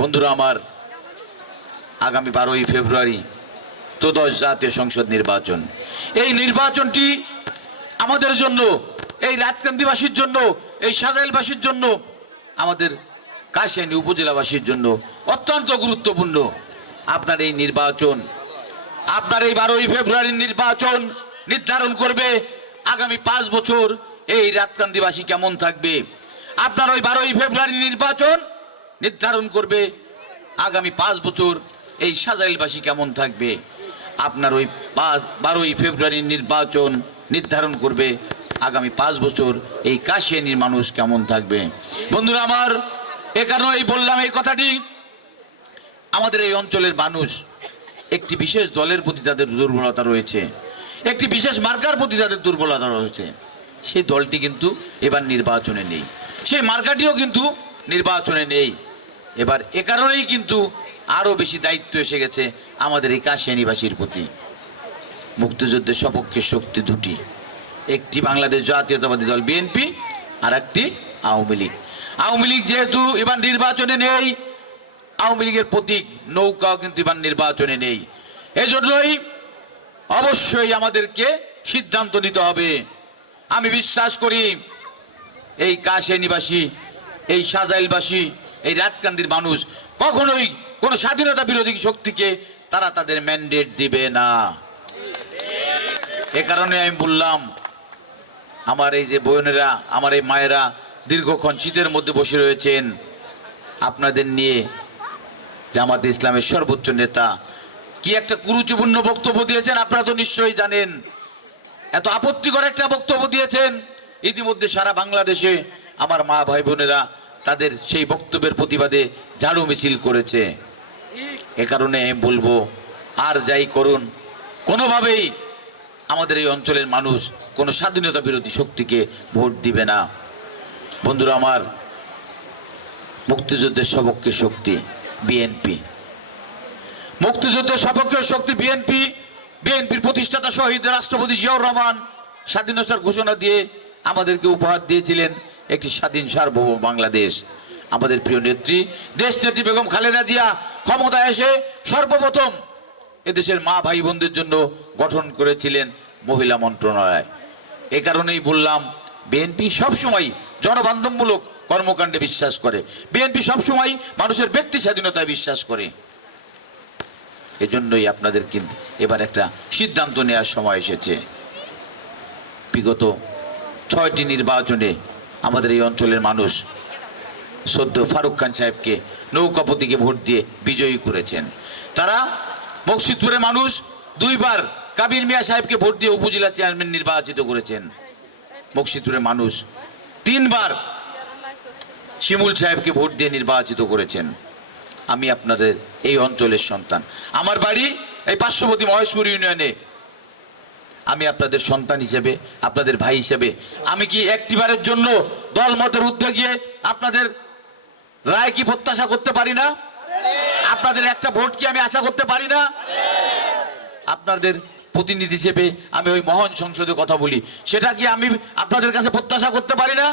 বন্ধুরা আমার, আগামী 12ই ফেব্রুয়ারি ত্রয়োদশ জাতীয় সংসদ নির্বাচন। এই নির্বাচনটি আমাদের জন্য, এই রাজকান্দিবাসীর জন্য, এই সাজাইলবাসীর জন্য, আমাদের কাশিয়ানী উপজেলাবাসীর জন্য অত্যন্ত গুরুত্বপূর্ণ। আপনার এই নির্বাচন, আপনার এই 12ই ফেব্রুয়ারির নির্বাচন নির্ধারণ করবে আগামী 5 বছর এই রাজকান্দিবাসী কেমন থাকবে। আপনার ওই 12ই ফেব্রুয়ারির নির্বাচন নির্ধারণ করবে আগামী 5 বছর এই সাজাইলবাসী কেমন থাকবে। আপনার ওই 12ই ফেব্রুয়ারির নির্বাচন নির্ধারণ করবে আগামী 5 বছর এই কাশিয়ানীর মানুষ কেমন থাকবে। বন্ধুরা আমার, এ কারণেই বললাম এই কথাটি, আমাদের এই অঞ্চলের মানুষ একটি বিশেষ দলের প্রতি তাদের দুর্বলতা রয়েছে, একটি বিশেষ মার্কার প্রতি তাদের দুর্বলতা রয়েছে। সেই দলটি কিন্তু এবার নির্বাচনে নেই, সেই মার্কাটিও কিন্তু নির্বাচনে নেই। এবার এ কারণেই কিন্তু আরো বেশি দায়িত্ব এসে গেছে আমাদের এই কাশিয়ানীবাসীর প্রতি। মুক্তিযুদ্ধের সপক্ষে শক্তি দুটি, একটি বাংলাদেশ জাতীয়তাবাদী দল বিএনপি, আর একটি আওয়ামী লীগ। আওয়ামী লীগ যেহেতু এবার নির্বাচনে নেই, আওয়ামী লীগের প্রতীক নৌকাও কিন্তু এবার নির্বাচনে নেই। এজন্যই অবশ্যই আমাদেরকে সিদ্ধান্ত নিতে হবে। আমি বিশ্বাস করি এই কাশিয়ানীবাসী, এই সাজাইলবাসী, এই রাজকান্দির মানুষ কখনোই কোন স্বাধীনতা বিরোধী শক্তিকে তারা তাদের ম্যান্ডেট দিবে না। এ কারণে আমি বললাম, আমার এই যে বোনেরা, আমার এই মায়েরা দীর্ঘক্ষণ শীতের মধ্যে বসে রয়েছেন, আপনাদের নিয়ে জামাতে ইসলামের সর্বোচ্চ নেতা কি একটা কুরুচিপূর্ণ বক্তব্য দিয়েছেন আপনারা তো নিশ্চয়ই জানেন। এত আপত্তিকর একটা বক্তব্য দিয়েছেন, ইতিমধ্যে সারা বাংলাদেশে আমার মা ভাই বোনেরা তাদের সেই বক্তব্যের প্রতিবাদে ঝাড়ু মিছিল করেছে। এ কারণে বলবো, আর যাই করুন, কোনোভাবেই আমাদের এই অঞ্চলের মানুষ কোনো স্বাধীনতা বিরোধী শক্তিকে ভোট দিবে না। বন্ধুরা আমার, মুক্তিযুদ্ধের সপক্ষে শক্তি বিএনপি, মুক্তিযুদ্ধের সপক্ষে শক্তি বিএনপি। বিএনপির প্রতিষ্ঠাতা শহীদ রাষ্ট্রপতি জিয়াউর রহমান স্বাধীনতার ঘোষণা দিয়ে আমাদেরকে উপহার দিয়েছিলেন একটি স্বাধীন সার্বভৌম বাংলাদেশ। আমাদের প্রিয় নেত্রী দেশনেত্রী বেগম খালেদা জিয়া ক্ষমতায় এসে সর্বপ্রথম এদেশের মা ভাই বোনদের জন্য গঠন করেছিলেন মহিলা মন্ত্রণালয়। এ কারণেই বললাম, বিএনপি সবসময় জনবান্ধবমূলক কর্মকাণ্ডে বিশ্বাস করে, বিএনপি সবসময় মানুষের ব্যক্তি স্বাধীনতায় বিশ্বাস করে। এজন্যই আপনাদের কিন্তু এবার একটা সিদ্ধান্ত নেওয়ার সময় এসেছে। বিগত 6টি নির্বাচনে আমাদের এই অঞ্চলের মানুষ সদ্য ফারুক খান সাহেবকে নৌকা প্রতীকে ভোট দিয়ে বিজয়ী করেছেন। তারা মকসুদপুরের মানুষ 2 বার কাবির মিয়া সাহেবকে ভোট দিয়ে উপজেলা চেয়ারম্যান নির্বাচিত করেছেন। মকসুদপুরের মানুষ 3 বার শিমুল সাহেবকে ভোট দিয়ে নির্বাচিত করেছেন। আমি আপনাদের এই অঞ্চলের সন্তান, আমার বাড়ি এই পার্শ্ববর্তী মহেশপুর ইউনিয়নে। আমি আপনাদের সন্তান হিসেবে, আপনাদের ভাই হিসেবে আমি কি একটিবারের জন্য দল মতের ঊর্ধ্বে গিয়ে আপনাদের রায় কি প্রত্যাশা করতে পারি না? আপনাদের একটা ভোট কি আমি আশা করতে পারি না? আপনাদের প্রতিনিধি হিসেবে আমি ওই মহান সংসদে কথা বলি, সেটা কি আমি আপনাদের কাছে প্রত্যাশা করতে পারি না?